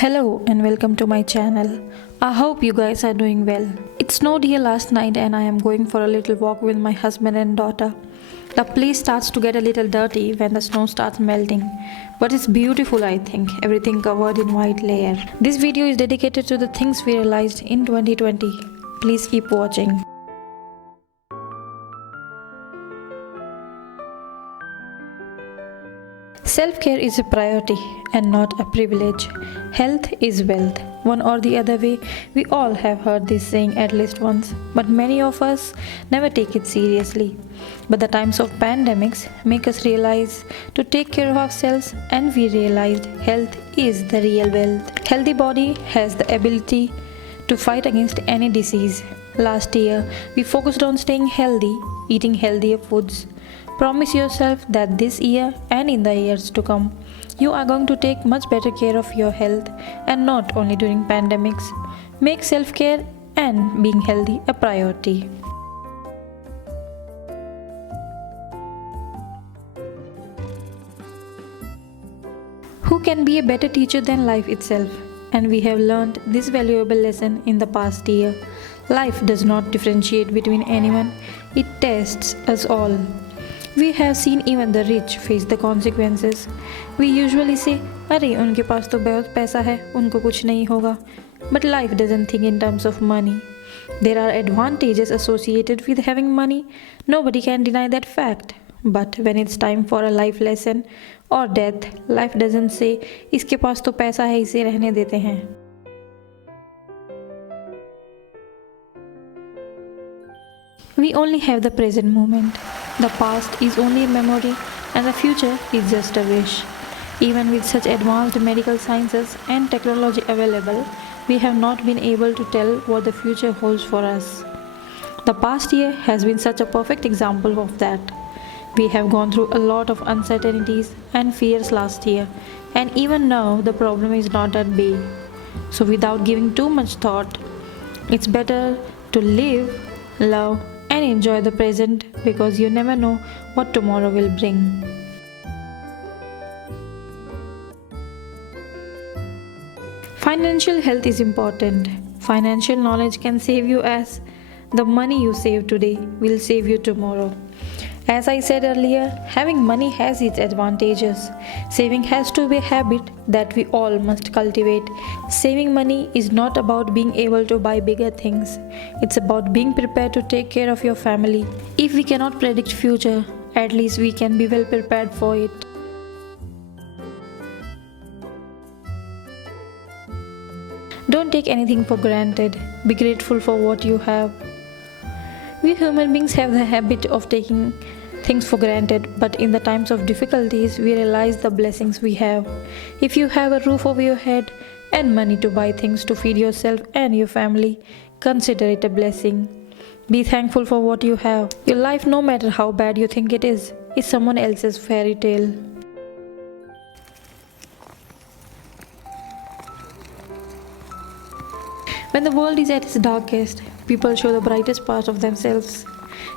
Hello and welcome to my channel. I hope you guys are doing well. It snowed here last night and I am going for a little walk with my husband and daughter. The place starts to get a little dirty when the snow starts melting, but it's beautiful. I think everything covered in white layer. This video is dedicated to the things we realized in 2020. Please keep watching. Self-care is a priority and not a privilege. Health is wealth. One or the other way, we all have heard this saying at least once, but many of us never take it seriously. But the times of pandemics make us realize to take care of ourselves, and we realized health is the real wealth. Healthy body has the ability to fight against any disease. Last year, we focused on staying healthy, eating healthier foods. Promise yourself that this year and in the years to come, you are going to take much better care of your health, and not only during pandemics. Make self-care and being healthy a priority. Who can be a better teacher than life itself? And we have learned this valuable lesson in the past year. Life does not differentiate between anyone, it tests us all. We have seen even the rich face the consequences. We usually say, अरे उनके पास तो बहुत पैसा है, उनको कुछ नहीं होगा. But life doesn't think in terms of money. There are advantages associated with having money. Nobody can deny that fact. But when it's time for a life lesson or death, life doesn't say, इसके पास तो पैसा है, इसे रहने देते हैं. We only have the present moment. The past is only a memory and the future is just a wish. Even with such advanced medical sciences and technology available, we have not been able to tell what the future holds for us. The past year has been such a perfect example of that. We have gone through a lot of uncertainties and fears last year, and even now the problem is not at bay. So without giving too much thought, it's better to live, love, and enjoy the present, because you never know what tomorrow will bring. Financial health is important. Financial knowledge can save you, as the money you save today will save you tomorrow. As I said earlier, having money has its advantages. Saving has to be a habit that we all must cultivate. Saving money is not about being able to buy bigger things. It's about being prepared to take care of your family. If we cannot predict future, at least we can be well prepared for it. Don't take anything for granted. Be grateful for what you have. We human beings have the habit of taking things for granted, but in the times of difficulties, we realize the blessings we have. If you have a roof over your head and money to buy things to feed yourself and your family, consider it a blessing. Be thankful for what you have. Your life, no matter how bad you think it is someone else's fairy tale. When the world is at its darkest, people show the brightest part of themselves.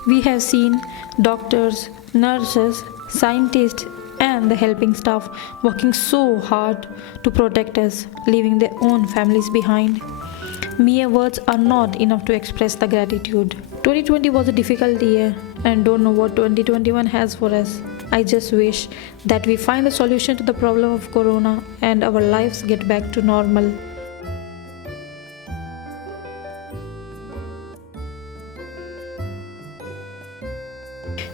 We have seen doctors, nurses, scientists, and the helping staff working so hard to protect us, leaving their own families behind. Mere words are not enough to express the gratitude. 2020 was a difficult year, and don't know what 2021 has for us. I just wish that we find the solution to the problem of corona and our lives get back to normal.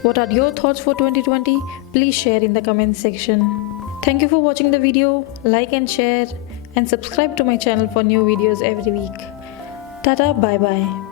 What are your thoughts for 2020? Please share in the comment section. Thank you for watching the video. Like and share and subscribe to my channel for new videos every week. Tata, bye bye.